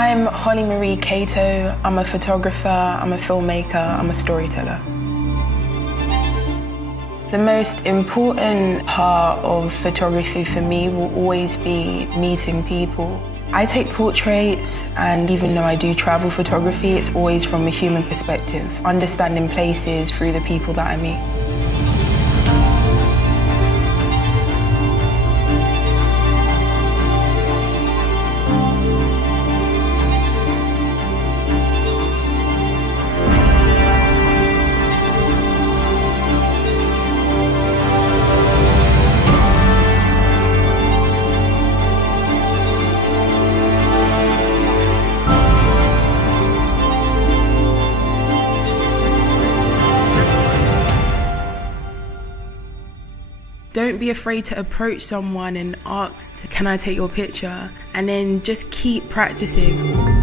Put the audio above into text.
I'm Holly-Marie Cato. I'm a photographer, I'm a filmmaker, I'm a storyteller. The most important part of photography for me will always be meeting people. I take portraits, and even though I do travel photography, it's always from a human perspective, understanding places through the people that I meet. Don't be afraid to approach someone and ask, can I take your picture? And then just keep practicing.